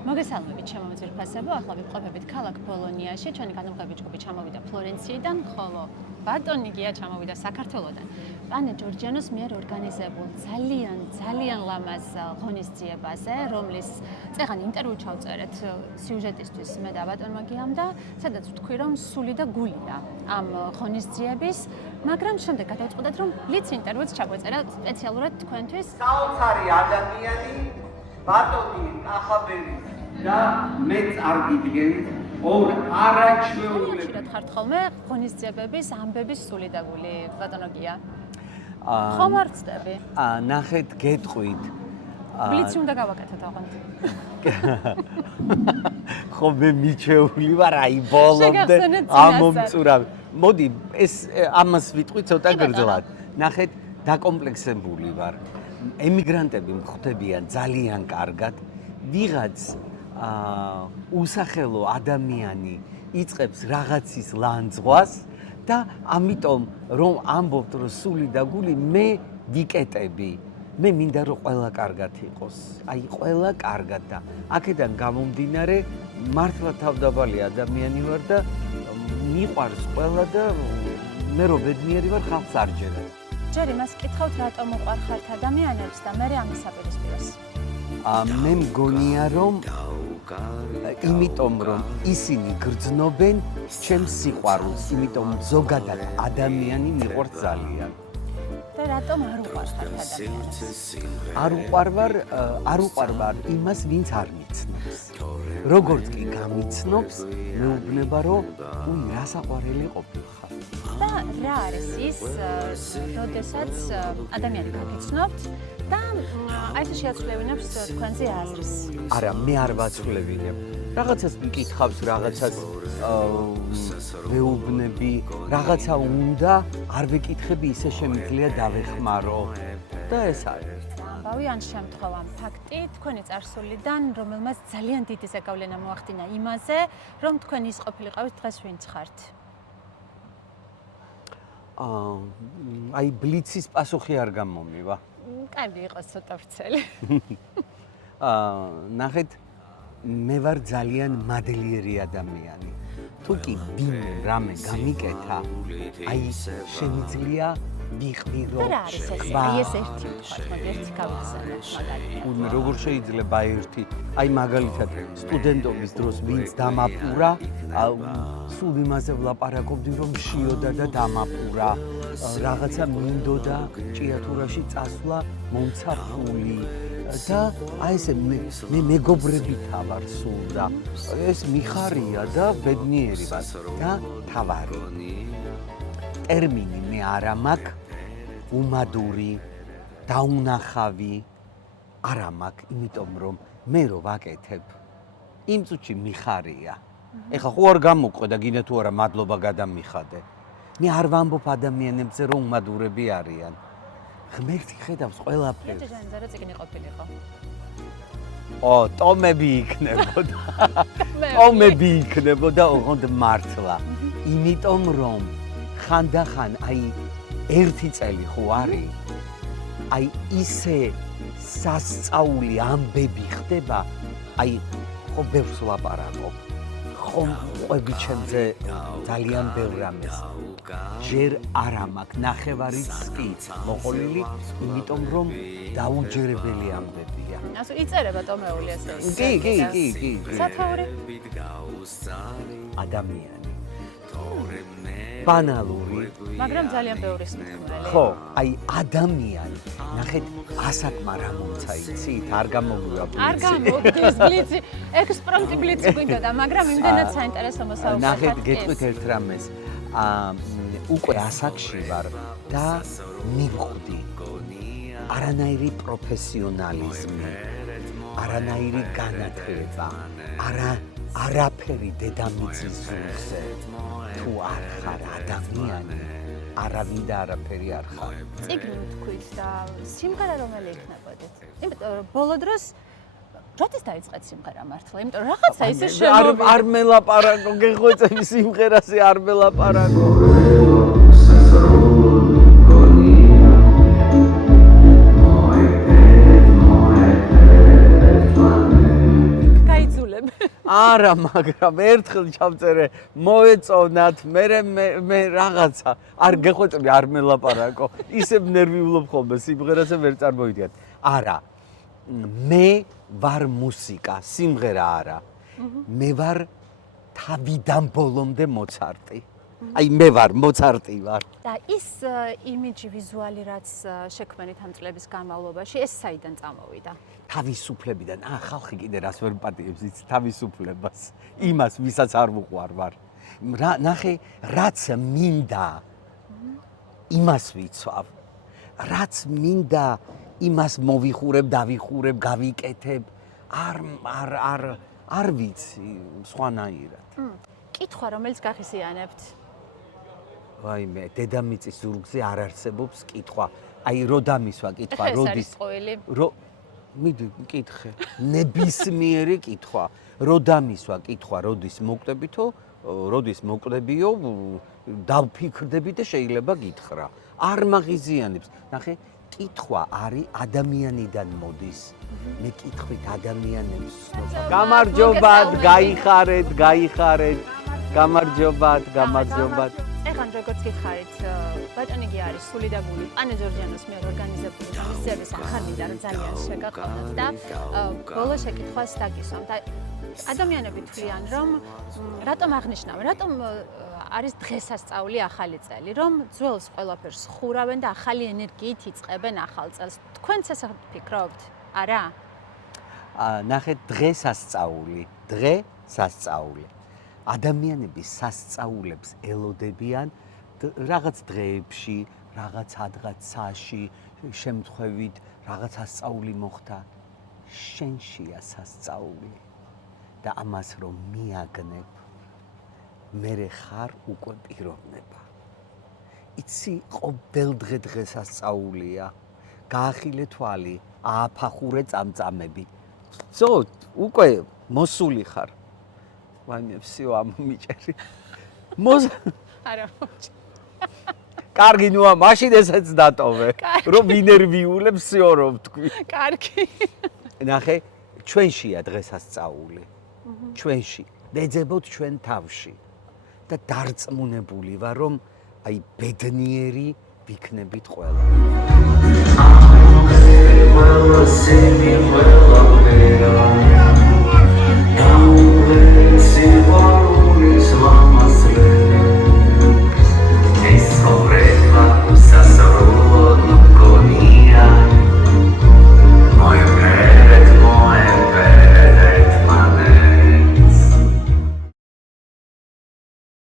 მოგესალმებით ჩემო ძირფასებო, ახლა ვიმყოფებით ქალაქ ბოლონიაში, ჩვენი განმგები ჯგუფი ჩამოვიდა ფლორენციიდან, ხოლო ბატონი გია ჩამოვიდა საქართველოდან. პანე ჯორჯიანოს მიერ ორგანიზებულ ძალიან ლამაზ ღონისძიებაზე, რომლის წეგან ინტერვიუ ჩავწერეთ სიუჟეტისთვის მე და ბატონმა გიამ და სადაც ვთქვი, რომ სული და გულია ამ ღონისძიების, მაგრამ შემდეგ გადავწყვეტეთ, რომ ბლიც ინტერვიუც ჩაგვეწერა სპეციალურად თქვენთვის. საოცარი ადამიანი ბატონი კახაბერი და მეც არ გიდგენით ორ არაჩვეულებრივ ხშირად ხართ ხოლმე ღონისძიებების ამბების სული და გული ბატონო გია. ხომ არ ვწდები? ნახეთ გეტყვით. ბლიცი უნდა გავაკეთოთ ოღონდ. ხო მე მიჩეული ვარ აი ბოლომდე ამომწურავ. მოდი ეს ამას ვიტყვი ცოტა გრძლად. ნახეთ დაკომპლექსებული ვარ. ემიგრანტები მხვდებიან ძალიან კარგად. ვიღაც უსახელო ადამიანი იწყებს რაღაცის ლანძღვას და ამიტომ რომ ამბობთ რომ სული და გული მე ვიკეტები. მე მინდა რომ ყველა კარგად იყოს. აი ყველა კარგად და აქედან გამომდინარე მართლა თავდაბალი ადამიანი ვარ და მიყვარს ყველა და მე რო ბედნიერი ვარ ხალხს არ ჯერა. ჯერ იმას კითხავთ რატომ უყვარხართ ადამიანებს და მე ამის საპირისპიროს. მე მგონია რომ იმიტომ რომ ისინი გრძნობენ ჩემს სიყვარულს, იმიტომ ზოგადად ადამიანი მიყვარს ძალიან. და რატომ არ უყვარხართ ადამიანებს? არ უყვარვარ იმას, ვინც არ მიცნობს. როგორც კი გამიცნობს, მეუბნება რომ უი რა საყვარელი ყოფილხარ. და რა არის ის, როდესაც ადამიანი გაგიცნობთ და აი ეს შეაცვლევინებს თქვენზე აზრის. არა, მე არ ვაცვლევინებ. რაღაცას მიკითხავს, რაღაცას მეუბნები, რაღაცა უნდა, არ ვეკითხები, ისე შემიძლია დავეხმარო და ეს არის. ამბავი ან შემთხვევა ფაქტი თქვენი წარსულიდან, რომელმაც ძალიან დიდი ზეგავლენა მოახდინა იმაზე, რომ თქვენ ის ყოფილიყავით დღეს ვინც ხართ. აი ბლიცის პასუხი არ გამომივა. კარგი იყოს ცოტა ვრცელი. ნახეთ, მე ვარ ძალიან მადლიერი ადამიანი. თუ კი ვინმე რამე გამიკეთა, აი შემიძლია ვიყვირო. რა არის ეს? აი ეს ერთი ვთქვათ, მაგრამ ერთი გავიხსენოთ მაგალითად. როგორ შეიძლება ერთი? აი მაგალითად სტუდენტობის დროს ვინც დამაპურა, სულ იმაზე ვლაპარაკობდი რომ შიოდა და დამაპურა. რაღაცა მინდოდა ჭიათურაში წასვლა, მომცა ფული და აი ესე მე მეგობრებითა ვარ სულ და ეს მიხარია და ბედნიერი ვარ და თავარი ტერმინი მე არა მაქვს უმადური დაუნახავი არა მაქვს იმიტომ რომ მე რო ვაკეთებ იმ წუთში მიხარია ეხლა ხო არ გამოყვე და გინდა თუ არა მადლობა გადამიხადე მე არ ვამბობ ადამიანებზე რომ უმადურები არიან ღმერთი ხედავს ყველაფერს. ჯანზე რა წიგნი ყოფილიყო? ტომები იქნებოდა. ტომები იქნებოდა ოღონდ მართლა. იმიტომ რომ ხანდახან აი ერთი წელი ხო არის? აი ისე სასწაული ამბები ხდება, აი ხო ბევრს ვლაპარაკობ. ხომ ყვები ჩემზე ძალიან ბევრ რამეს. ჯერ არა მაქვს ნახევარიც კი მოყოლილი, იმიტომ რომ დაუჯერებელი ამბებია. ასე იწერება ტომეული ესე ის. კი. სათაური ადამიანი. ბანალური, მაგრამ ძალიან ბევრი სიტყველი. ხო, აი ადამიანი. ნახეთ, ასაკმა რა მომცა იცით, არ გამოგვივა ბლიცი. არ გამოგდის ბლიცი, ექსპრომტი ბლიცი გვინდოდა, მაგრამ იმდენად საინტერესო მოსაუბრე. ნახეთ, გეტყვით ერთ რამეს. უკვე ასაკში ვარ და მივხვდი არანაირი პროფესიონალიზმი, არანაირი განათლება, არაფერი დედამიწის ზურგზე. თუ არ ხარ ადამიანი, არავინ და არაფერი არ ხარ. წიგნი ვთქვით და სიმღერა რომელი იქნებოდეთ? იმიტომ რომ ბოლო დროს როდის დაიწყეთ სიმღერა მართლა? იმიტომ რომ რაღაცა ისე შემოვიდა. არ მელაპარაკო, გეხვეწები სიმღერაზე არ მელაპარაკო. არა, მაგრამ ერთხელ ჩავწერე, მოეწონათ, მე რაღაცა, არ გეხვეწები, არ მელაპარაკო. ისევ ნერვიულობ ხოლმე, სიმღერაზე ვერ წარმოვიდგენთ. არა. მე ვარ მუსიკა, სიმღერა არა. მე ვარ თავიდან ბოლომდე მოცარტი. აი მე ვარ მოცარტი ვარ. და ის იმიჯი ვიზუალი რაც შექმნით ამ წლების განმავლობაში, ეს საიდან წამოვიდა? თავისუფლებიდან. ხალხი კიდე რას ვერ პატიებს იცი თავისუფლებას. იმას, ვისაც არ ვუყვარ ვარ. ნახე, რაც მინდა, იმას ვიცავ. რაც მინდა, იმას მოვიხურებ, დავიხურებ, გავიკეთებ. არ ვიცი სხვანაირად. კითხვა, რომელიც გახიზიანებთ. ვაიმე, დედამიწის ზურგზე არ არსებობს კითხვა. აი, რო დამისვა კითხვა, როდის მიდი, მკითხე. ნებისმიერი კითხვა. რო დამისვა კითხვა, როდის მოკვდებითო, როდის მოკვდებიო, დავფიქრდები და შეიძლება გითხრა. არ მაღიზიანებს. ნახე, კითხვა არის ადამიანიდან მოდის. მე კითხვით ადამიანებს ვცნობ. გამარჯობათ, გაიხარეთ. გამარჯობათ. ეხლა როგორც გითხარით, ბატონიგი არის სულიდებული პანე ჯორჯიანოს მიერ ორგანიზებული მისიების ახალი და ძალიან შეგაყოლოთ და ბოლო შეკითხვას დაგისვამ და ადამიანები თვლიან, რომ რატომ აღნიშნავ, რატომ არის დღესასწაული ახალი წელი, რომ ძველს ყველაფერს ხურავენ და ახალი ენერგიით იწყებენ ახალ წელს. თქვენც ესე ფიქრობთ? არა? ნახეთ, დღესასწაული. ადამიანები სასწაულებს ელოდებიან რაღაც დღეებში, რაღაც ადგაცაში, შემთხვევით რაღაც სასწაული მოხდა. შენშია სასწაული და ამას რომ მიაგნებ, მერე ხარ უკვე პიროვნება. იცი, ყოველ დღე დღესასწაულია. გაახილე თვალი, ააფახურე წამწამები. უკვე მოსული ხარ. ვაიმე, всё, ამომიჭერი. არა. კარგი, ნუ მაშინ ესეც დატოვე. რომ ვინერვიულებ, всё რომ თქვი. კარგი. ნახე, ჩვენშია დღესასწაული. ჩვენში. ვეძებოთ ჩვენ თავში. და დარწმუნებული ვარ, რომ აი ბედნიერი ვიქნებით ყველა.